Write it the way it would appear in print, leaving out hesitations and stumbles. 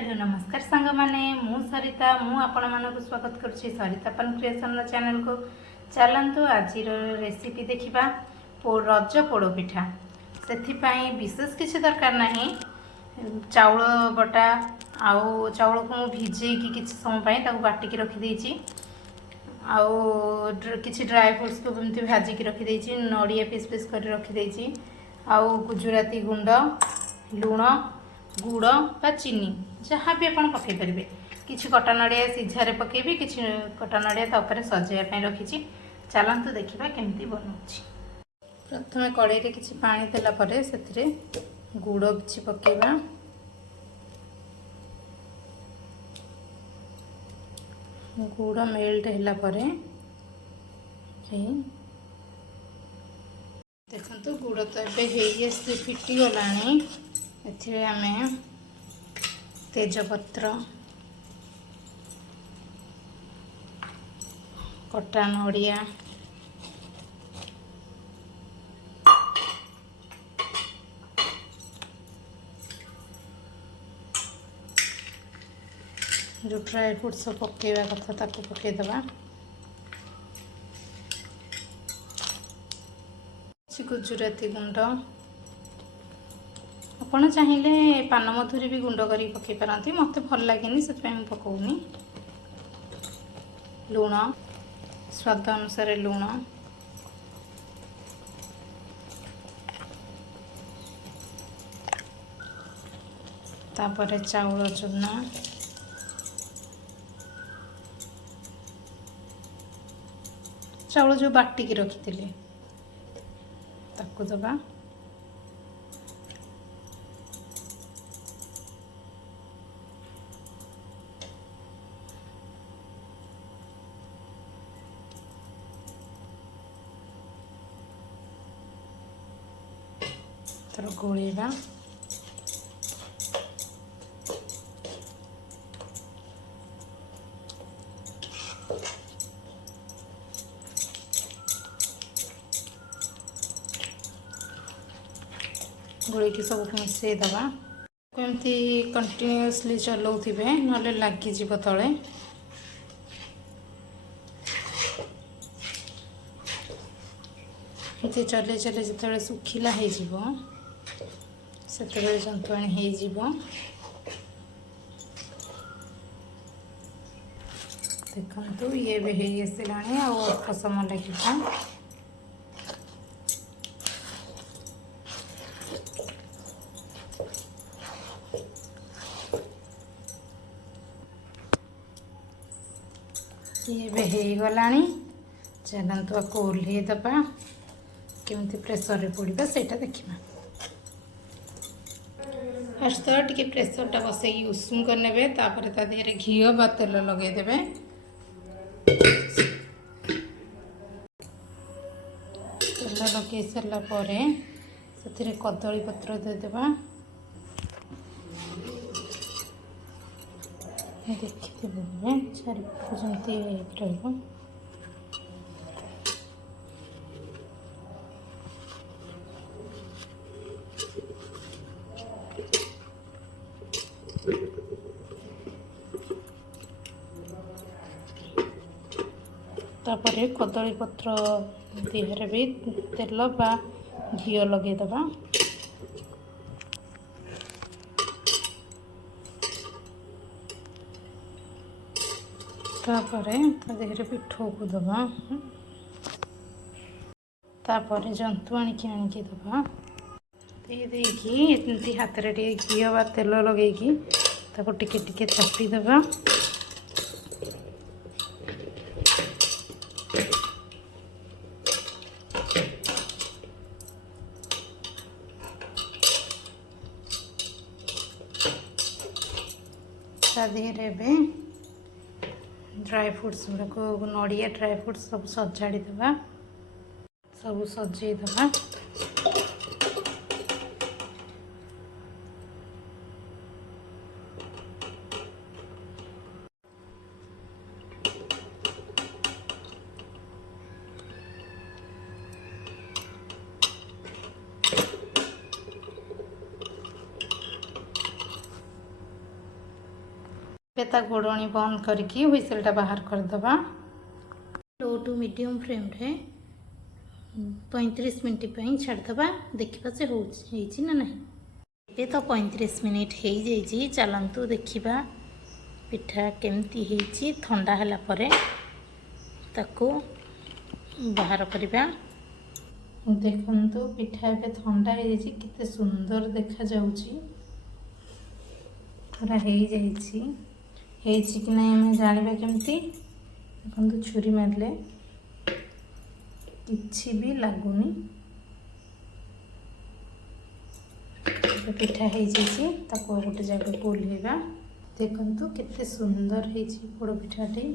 Hello नमस्कार सांग माने मु सरिता मु आपण मानक स्वागत करुछि सरिता पान क्रिएशन चैनल को। चलंतु आज रेसिपी देखिबा रज पोड़पिठा। से विशेष किसी दरकार नहीं, चाउल बटा आउ चाउल को भिजे कि समय बाटिकी रखी किसी ड्राई फ्रूट्स को एमती भाजिकी रखी नड़िया पीस पीस कर रखी आउ गुजराती गुंड लुण गुड़ बा चीनी जहाँ भी आप पकई पारे। किसी कटा नड़िया सीझारे पकेबी, किसी कटा नड़िया तापर सजाइवाई रखी। चलतु देखा केमती बनाऊँ। प्रथम कड़ाई किसी पानी देला परे से गुड़ किसी पकेबा। गुड़ मेल्ट होला परे देखो गुड़ तो ये फिटी गलानी। एथिरे आमे तेजपत्र कटा नड़िया जो ड्राई फ्रूट्स पकेवा कथा ताको पकेदबा। गुजराती गुंड आपड़ चाहिए पान मधुरी भी गुंड कर पकई पारती, मत भल लगे से पकाऊनी। लुण स्वाद अनुसार लुण, तापर चाउल चूना, चाउल जो बाटिकी रखी ताकू दबा। तर गोलेबा गोले की सब मिसई दबा। एमती कंटिन्यूअसली चलाउथिबे नले लागी जीव तले। ये चले चले जिते सुखिला से जंतुआणी देखु ये भी हो आसलानी अल्प समय लगे। ये भी हो गलानी। चलतु आपको ओल्हे दबा केमती प्रेसर पड़ा से देखा। फर्स्ट तो टी प्रेसरटा बसई उषुम करने तापर ता देहरे घी बा तेल लगेदेवे। तेल लगे सारापर से कदली पत्र देदेबा। देखिए चारिपट जमी रहा। तापर कदली पत्र देहरे भी तेल बा घी लगेदबा। तापर देहरे पिठो को दबा। तापर जंतुआणी की आनिकी दबा। देकी हाथ रे घी बा तेल लगे टिके टिके चापी दबा। Dehre dry fruits गुड़ाक नड़िया dry fruits सब सजाड़ी दबा, सब सजाई दबा। ଏବେ ତା ଘୋଡ଼ଣୀ ବନ୍ଦ କରିକି ହୁଇसेलटा बाहर करदबा। लो टू मीडियम फ्लेम रे 35 मिनट पर छाड़दबा। देखा से होची ना नहीं। ये तो 35 मिनिट हो जाइए। चलतु देखा पिठा केमती है। ठंडा है ताकू बाहर करवा। देखु पिठा ए ठंडा हो जाइए केते सुंदर देखा जाउची। पूरा हो जाइए कि नहीं आम जाना केमती। देखो छुरी मारले किछि भी लगुनी। पिठा हो जाइए गोटे जगह को ओल्हेबा। देखु केते सुंदर है पोड़ पिठाटी।